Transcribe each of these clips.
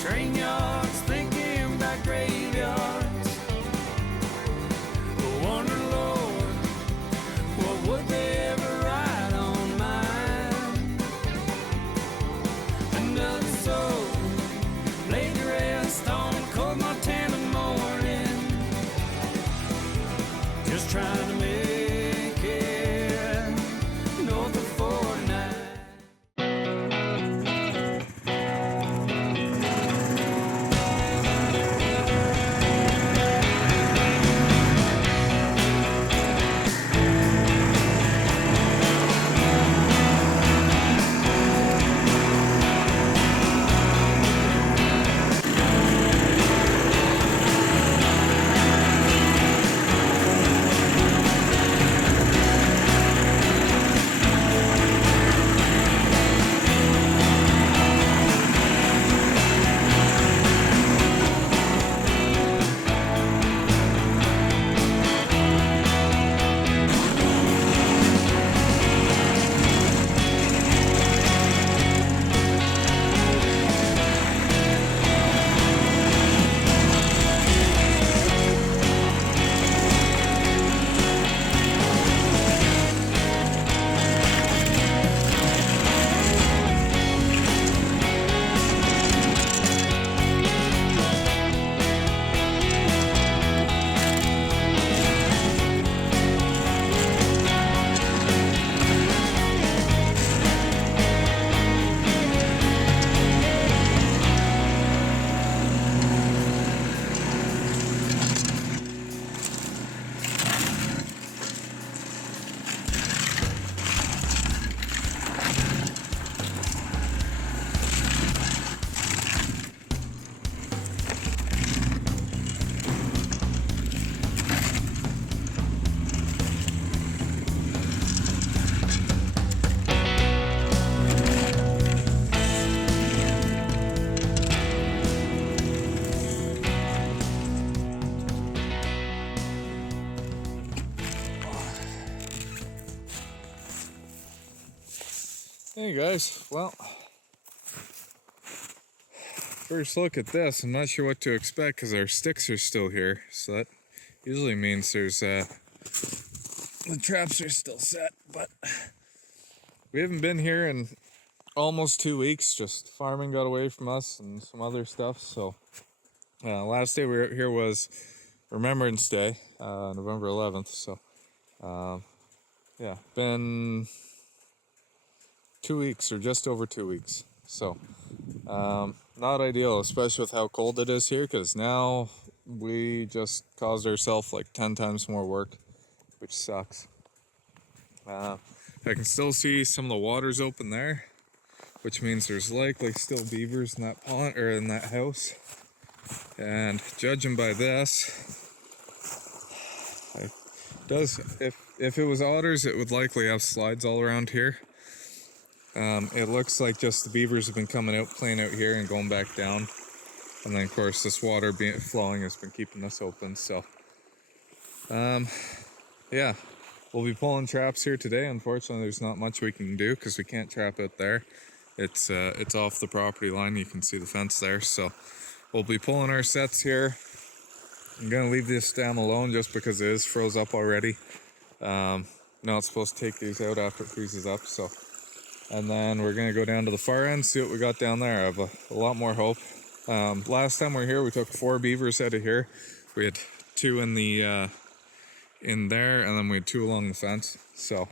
train yards, thinking about graveyards. I wonder, Lord, what would they ever write on mine? Another soul laid to rest on cold Montana morning, just trying to make it north of 49. Hey guys, well, first look at this. I'm not sure what to expect because our sticks are still here, so that usually means there's the traps are still set, but we haven't been here in almost 2 weeks. Just farming got away from us and some other stuff, so last day we were here was Remembrance Day, November 11th, so yeah, been 2 weeks or just over 2 weeks, so not ideal, especially with how cold it is here, because now we just caused ourselves like 10 times more work, which sucks. I can still see some of the waters open there, which means there's likely still beavers in that pond or in that house, and judging by this, if it was otters, it would likely have slides all around here. It looks like just the beavers have been coming out, playing out here and going back down. And then of course this water flowing has been keeping this open. So, yeah, we'll be pulling traps here today. Unfortunately, there's not much we can do because we can't trap out there. It's off the property line. You can see the fence there. So we'll be pulling our sets here. I'm gonna leave this dam alone just because it is froze up already. Not supposed to take these out after it freezes up. So. And then we're going to go down to the far end, see what we got down there. I have a lot more hope. Last time we were here, we took 4 beavers out of here. We had 2 in the in there, and then we had 2 along the fence. So,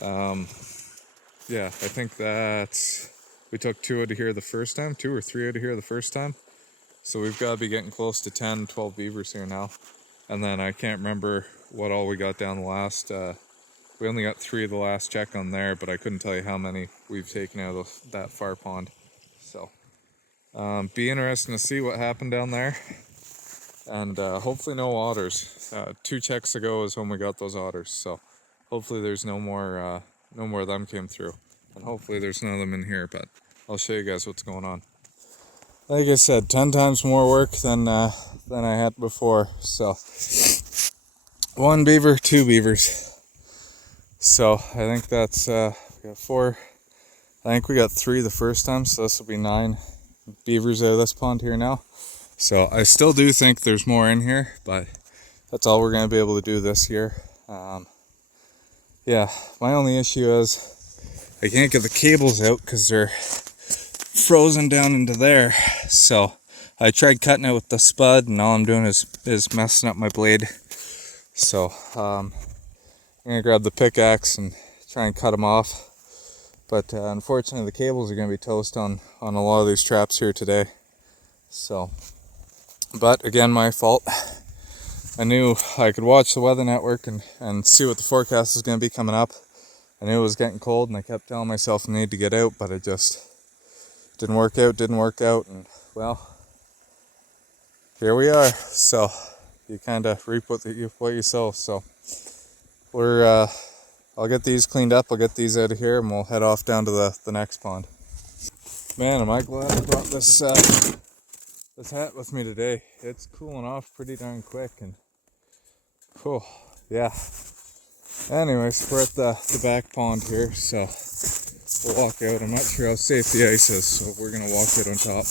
yeah, I think that we took 2 out of here the first time, 2 or 3 out of here the first time. So we've got to be getting close to 10, 12 beavers here now. And then I can't remember what all we got down the last... we only got 3 of the last check on there, but I couldn't tell you how many we've taken out of that far pond. So, be interesting to see what happened down there. And hopefully no otters. 2 checks ago is when we got those otters. So, hopefully there's no more of them came through. And hopefully there's none of them in here, but I'll show you guys what's going on. Like I said, 10 times more work than I had before. So, 1 beaver, 2 beavers. So I think that's we got I think we got 3 the first time, so this will be 9 beavers out of this pond here now. So I still do think there's more in here, but that's all we're going to be able to do this year. Yeah, my only issue is I can't get the cables out because they're frozen down into there. So I tried cutting it with the spud, and all I'm doing is messing up my blade. So I'm gonna grab the pickaxe and try and cut them off. But unfortunately, the cables are gonna be toast on a lot of these traps here today. So, but again, my fault. I knew I could watch the weather network and see what the forecast is gonna be coming up. I knew it was getting cold, and I kept telling myself I need to get out, but it just didn't work out, and well, here we are. So you kind of reap what you sow. So I'll get these cleaned up, I'll get these out of here, and we'll head off down to the next pond. Man, am I glad I brought this hat with me today. It's cooling off pretty darn quick, and cool, yeah. Anyways, we're at the back pond here, so we'll walk out. I'm not sure how safe the ice is, so we're gonna walk out on top.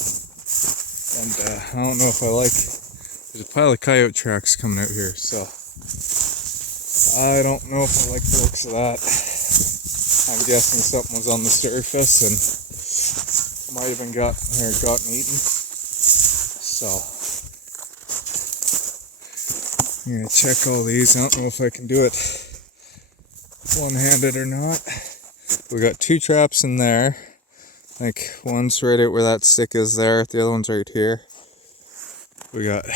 And I don't know if I like, there's a pile of coyote tracks coming out here, so I don't know if I like the looks of that. I'm guessing something was on the surface and might have been gotten eaten. So I'm gonna check all these. I don't know if I can do it one-handed or not. We got 2 traps in there. Like one's right out where that stick is there. The other one's right here. We got, I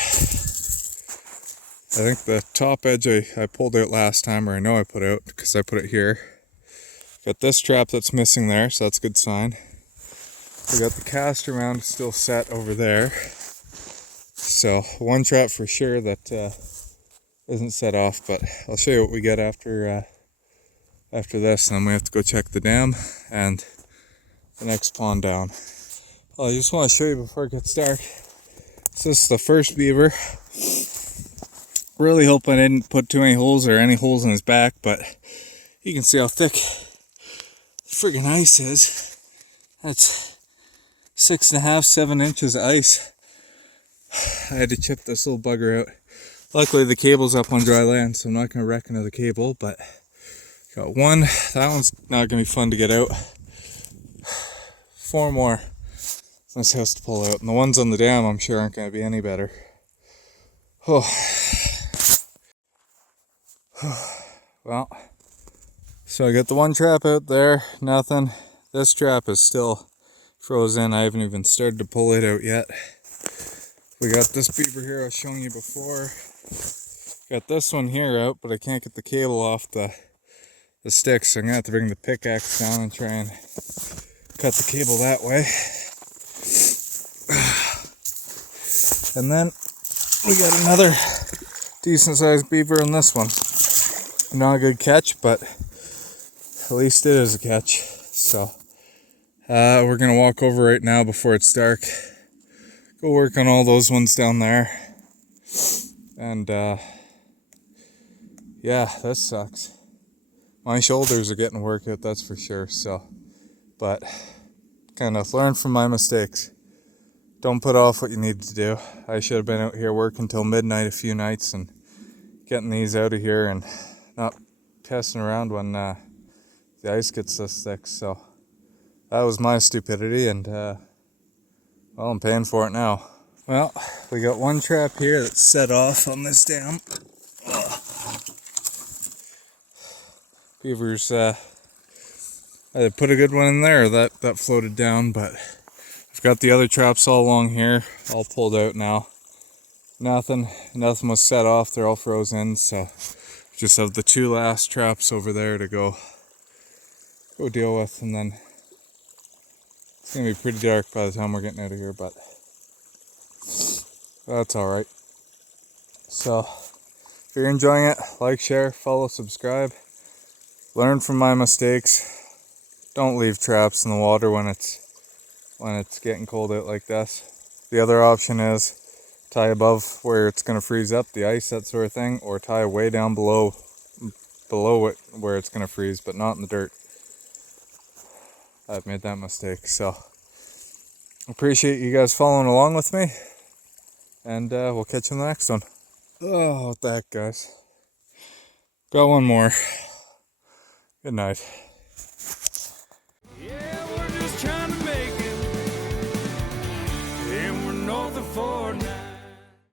think the top edge I pulled out last time, or I know I put out because I put it here. Got this trap that's missing there, so that's a good sign. We got the caster mound still set over there. So one trap for sure that isn't set off, but I'll show you what we get after this, and then we have to go check the dam and the next pond down. Well, I just want to show you before it gets dark. So this is the first beaver. Really hope I didn't put too many holes or any holes in his back, but you can see how thick the friggin' ice is. That's 6.5, 7 inches of ice. I had to chip this little bugger out. Luckily the cable's up on dry land, so I'm not gonna wreck another cable, but got one. That one's not gonna be fun to get out. 4 more this has to pull out, and the ones on the dam I'm sure aren't gonna be any better. Oh. Well, so I got the one trap out there, nothing. This trap is still frozen. I haven't even started to pull it out yet. We got this beaver here I was showing you before. Got this one here out, but I can't get the cable off the stick, so I'm gonna have to bring the pickaxe down and try and cut the cable that way. And then we got another decent sized beaver in this one. Not a good catch, but at least it is a catch. So we're gonna walk over right now before it's dark. Go work on all those ones down there. And yeah, this sucks. My shoulders are getting work out, that's for sure. So, but kind of learn from my mistakes. Don't put off what you need to do. I should have been out here working till midnight a few nights and getting these out of here and not pissing around when the ice gets this thick. So that was my stupidity, and well, I'm paying for it now. Well, we got one trap here that's set off on this dam. Beavers, I put a good one in there that floated down, but I've got the other traps all along here, all pulled out now. Nothing was set off, they're all frozen, so just have the 2 last traps over there to go deal with, and then it's gonna be pretty dark by the time we're getting out of here, but that's alright. So if you're enjoying it, like, share, follow, subscribe. Learn from my mistakes. Don't leave traps in the water when it's getting cold out like this. The other option is tie above where it's going to freeze up, the ice, that sort of thing, or tie way down below it where it's going to freeze, but not in the dirt. I've made that mistake. So appreciate you guys following along with me, and we'll catch you in the next one. Oh, what the heck, guys. Got one more. Good night.